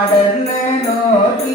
கடல் நோக்கி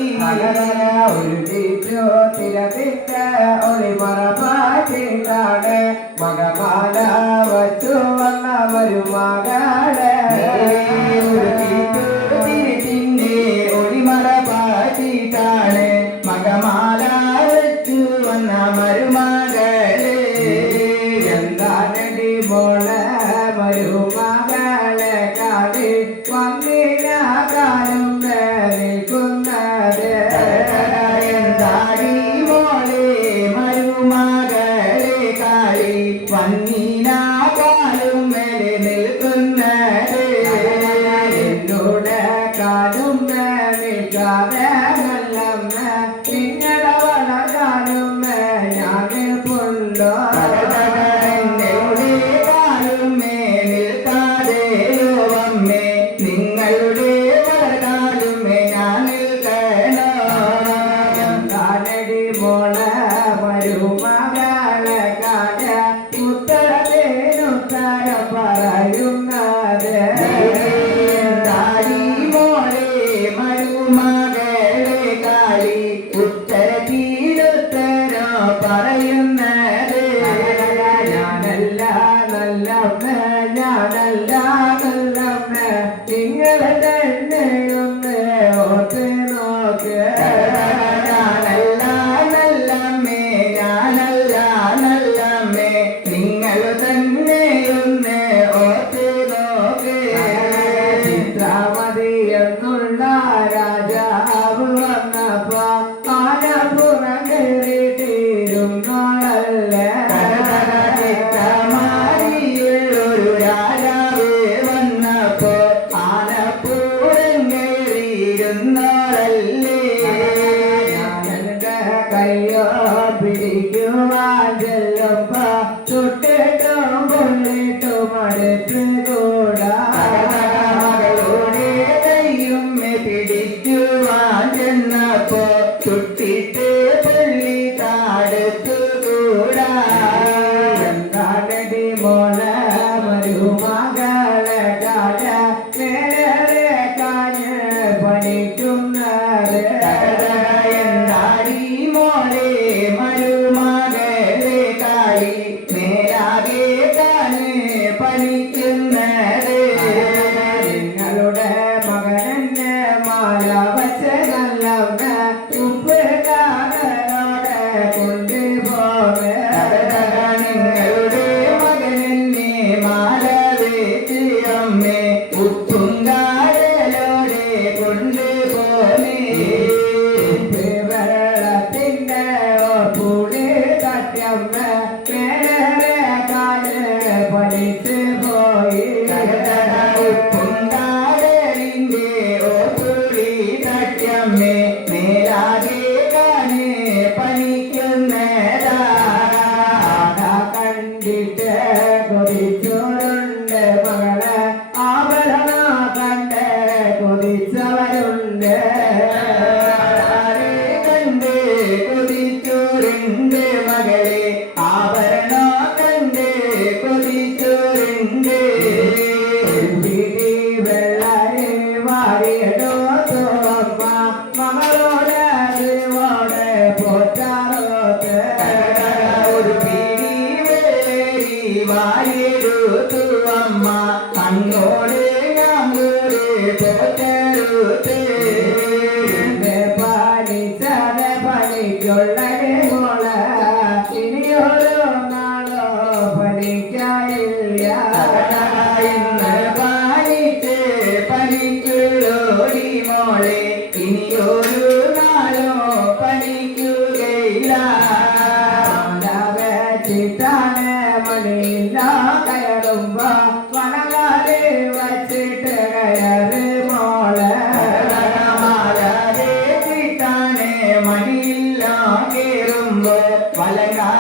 പിടിക്കുവാ ചെല്ലപ്പ ചുട്ടിട്ടും പൊള്ളിട്ടും അടുത്ത് കൂടാ മകളോടെ കയ്യുമ്മെ പിടിക്കുവാൻ ചെന്നപ്പോ ചുട്ടിട്ട് പൊള്ളി താടുത്തു കൂടാ എന്താടി മോള മരുമകളെ കാട്ട നേരെ കാഞ്ഞ് പണിക്കുന്നേ good.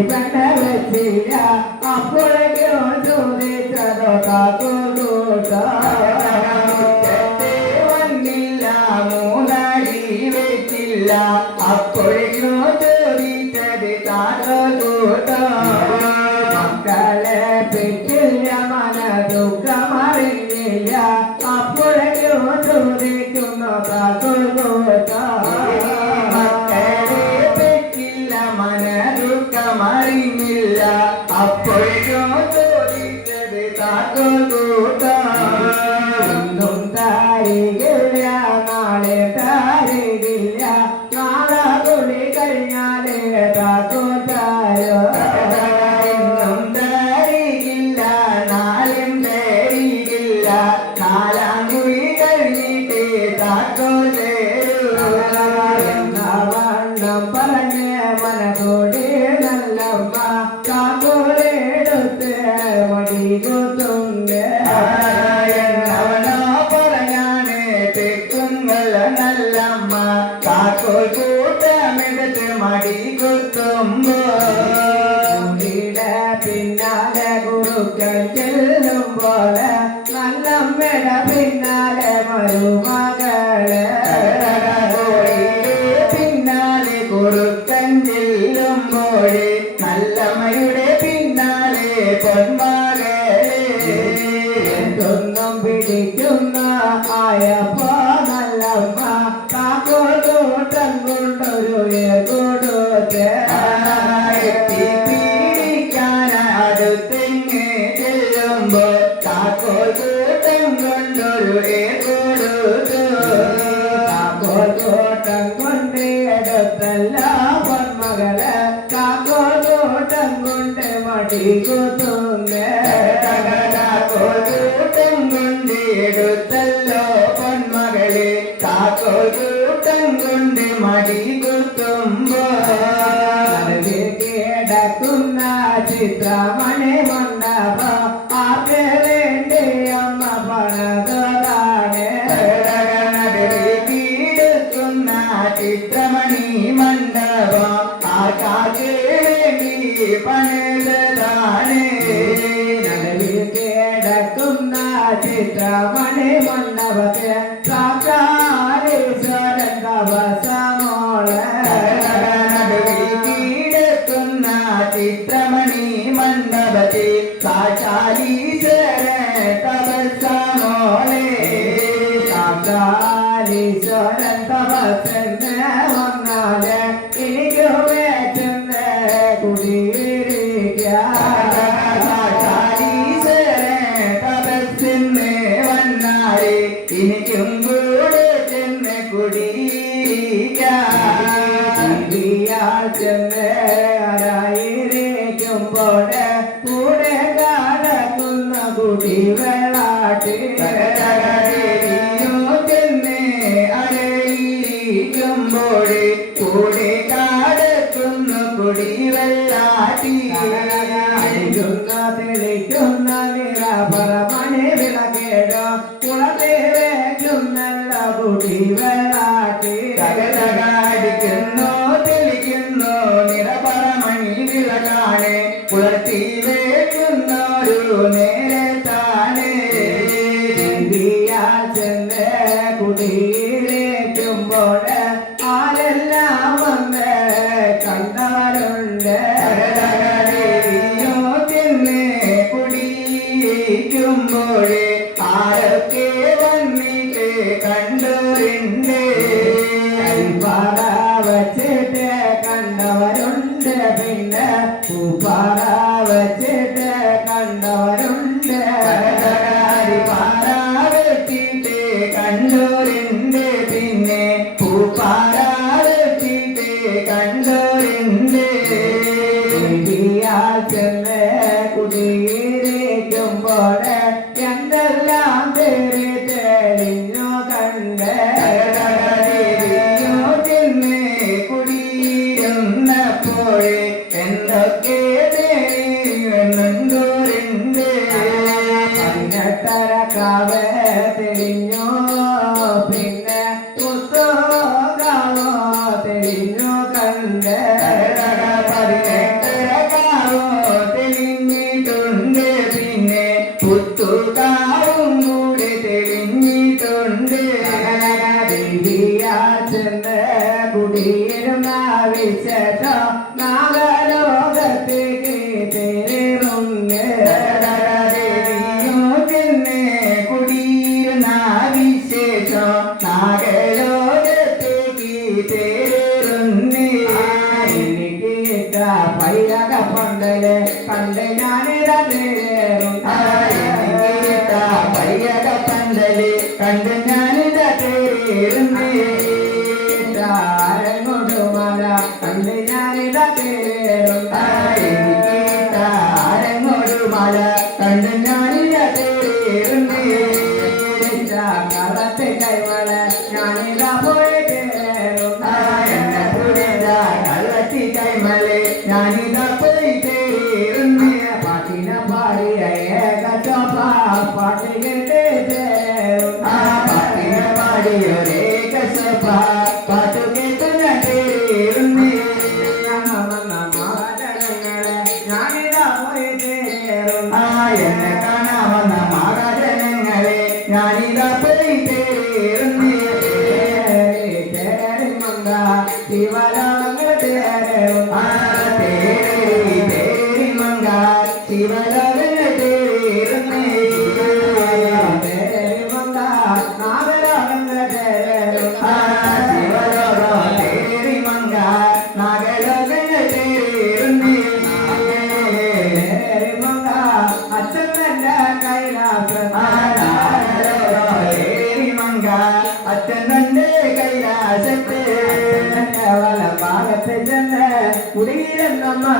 മൂന്നടി പെണ്ണ വെച്ചില്ല അപ്പോഴേക്കും ചോദിച്ചതോ കാക്കോട്ട മുറ്റത്തെ വന്നില്ല മൂന്നാടി വെച്ചില്ല അപ്പോഴേക്കും ചോദിച്ചത് താക്കോൽ കൂട്ടം മക്കളെ പെറ്റില്ല മന ദുഃഖമറിഞ്ഞില്ല മന ദുഃഖമറിഞ്ഞില്ല അപ്പോഴേക്കും ഇന്നും താരികില്ല നാളെ താരികില്ല. നാളെ തുണി കഴിഞ്ഞാലേ താക്കോത്താരോ ഇന്നും താരികില്ല നാളും തരികില്ല. നാലാം കുഴി കഴിഞ്ഞിട്ട് താക്കോ തരൂ. வரும் போல நல்ல பின்னால மருமகளே കൊണ്ടൊരു കൊടുത്തു കാക്കോൽ കൂട്ടം കൊണ്ട് എടുത്തല്ല പൊന്മകള് കാക്കോൽ കൂട്ടം കൊണ്ട് മടി കുത്തുന്നേ താക്കോൽ കൂട്ടം ಚಿತ್ರಮಣಿ ಮಣ್ಣವಕ್ಕೆ ಸಾಕಾರಿ ಸರಂಗವ ಸಮೋಳ ಕೀಡತುನ್ನ ಚಿತ್ರಮಣಿ ಮಂಡವತಿ ಸಾಚಾಲಿ ಸರ ತವ ಸಮೋಳೆ ಸಾಕಾಲಿ ಸರಂಗವ ಚಂದ್ರ ಮನ್ನಾಲೆ ಈಗ ಚಂದ್ರ ಕುಡಿಯ അടയിരിക്കുമ്പോഴേ കൂടെ കാടക്കുന്നു കുടി വെള്ളാട്ടി തെളിക്കുന്ന നിറ വിളക്കേടോ என்ன பூப்பாரா வச்சிட்ட പണ്ടിനക പണ്ടലെ പണ്ട് ഞാനിതേറും പയ്യക പണ്ടലെ കണ്ട് ഞാനിതേറും ാരങ്ങോട്ട് മല കണ്ട് ഞാനിതേറും ആരങ്ങോട്ട് മല കണ്ട് ഞാൻ I need that.